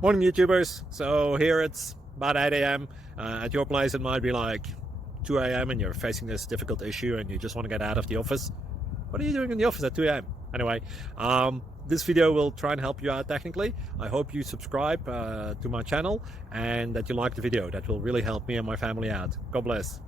Morning YouTubers. So here it's about 8 a.m. At your place it might be like 2 a.m. and you're facing this difficult issue and you just want to get out of the office. What are you doing in the office at 2 a.m.? Anyway, this video will try and help you out technically. I hope you subscribe to my channel and that you like the video. That will really help me and my family out. God bless.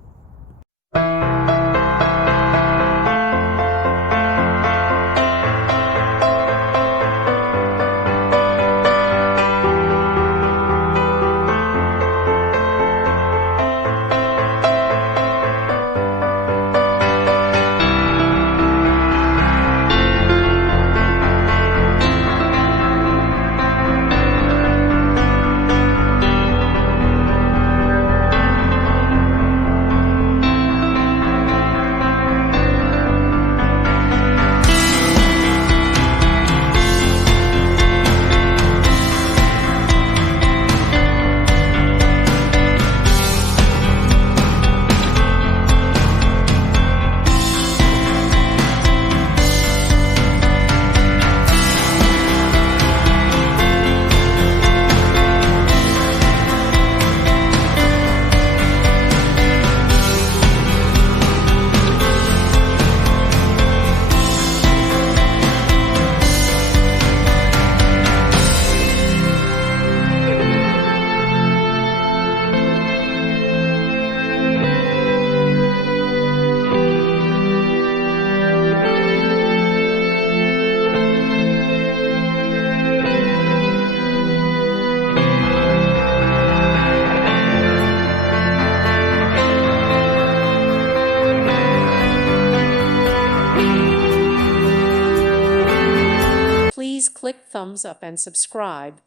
Please click thumbs up and subscribe.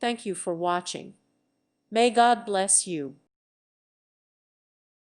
Thank you for watching. May God bless you.